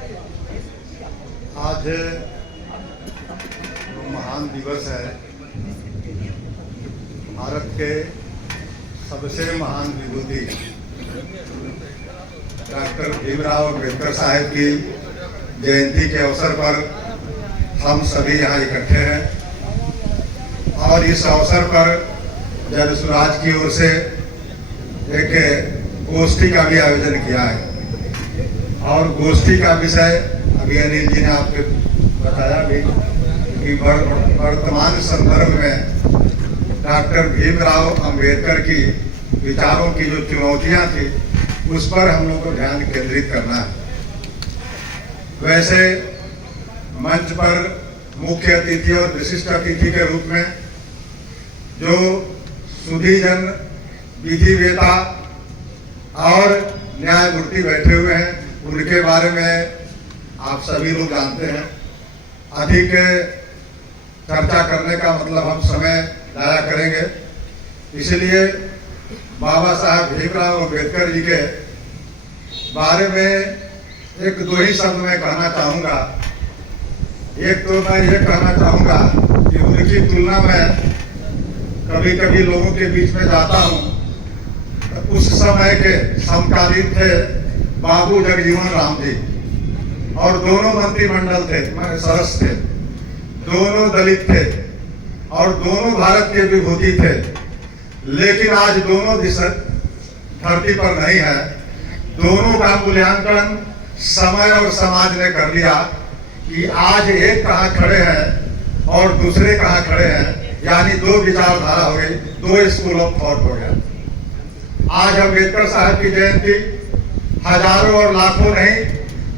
आज महान दिवस है। भारत के सबसे महान विभूति डॉक्टर भीमराव अम्बेडकर साहब की जयंती के अवसर पर हम सभी यहाँ इकट्ठे हैं और इस अवसर पर जन स्वराज की ओर से एक गोष्ठी का भी आयोजन किया है और गोष्ठी का विषय अभी अनिल जी ने आपको बताया भी कि वर्तमान संदर्भ में डॉक्टर भीमराव अंबेडकर की विचारों की जो चुनौतियां थी उस पर हम लोग को ध्यान केंद्रित करना है। वैसे मंच पर मुख्य अतिथि और विशिष्ट अतिथि के रूप में जो सुधीजन विधिवेता और न्यायमूर्ति बैठे हुए हैं उनके बारे में आप सभी लोग जानते हैं। अधिक चर्चा करने का मतलब हम समय जाया करेंगे, इसलिए बाबा साहब भीमराव अम्बेडकर जी के बारे में एक दो ही शब्द मैं कहना चाहूँगा। एक तो मैं ये कहना चाहूँगा कि उनकी तुलना में कभी कभी लोगों के बीच में जाता हूँ, उस समय के समकालीन थे बाबू जगजीवन राम जी और दोनों मंत्रिमंडल थे, सदस्य थे, दोनों दलित थे और दोनों भारत के विभूति थे। लेकिन आज दोनों धरती पर नहीं है। दोनों का मूल्यांकन समय और समाज ने कर लिया कि आज एक कहाँ खड़े हैं और दूसरे कहाँ खड़े हैं, यानी दो विचारधारा हो गई, दो स्कूल ऑफ थॉट हो गया। आज अम्बेडकर साहब की जयंती हजारों और लाखों नहीं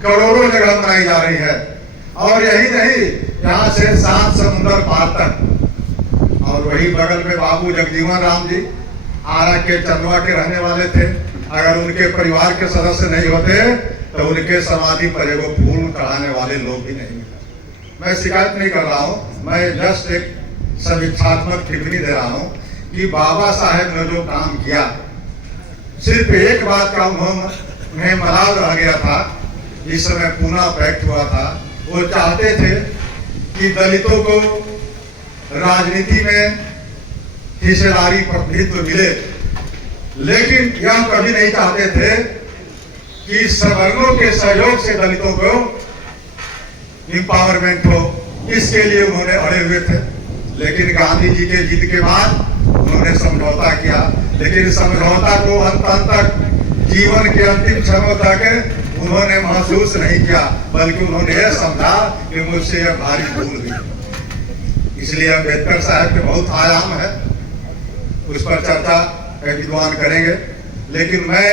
करोड़ों जगह मनाई जा रही है और यही नहीं, यहाँ से 7 समुंदर पार तक। और वही बगल में बाबू जगजीवन राम जी आरा के चंदवा के रहने वाले थे। अगर उनके परिवार के सदस्य नहीं होते तो उनके समाधि पर एगो फूल चढ़ाने वाले लोग भी नहीं मिले। मैं शिकायत नहीं कर रहा हूँ, मैं जस्ट एक समीक्षात्मक टिप्पणी दे रहा हूँ कि बाबा साहेब ने जो काम किया, सिर्फ एक बात का उन्हें मलाल रह गया था। इस समय पूना पैक्ट हुआ था, वो चाहते थे कि दलितों को राजनीति में हिस्सेदारी प्रतिनिधित्व मिले, लेकिन यह कभी नहीं चाहते थे कि सवर्णों के सहयोग से दलितों को एम्पावरमेंट हो। इसके लिए उन्होंने अड़े हुए थे, लेकिन गांधी जी के जीत के बाद उन्होंने समझौता किया, लेकिन समझौता को अंत तक जीवन के अंतिम क्षणों तक उन्होंने महसूस नहीं किया, बल्कि उन्होंने यह समझा कि मुझसे यह भारी भूल हुई। इसलिए अम्बेडकर साहब के बहुत आयाम है, उस पर चर्चा विद्वान करेंगे। लेकिन मैं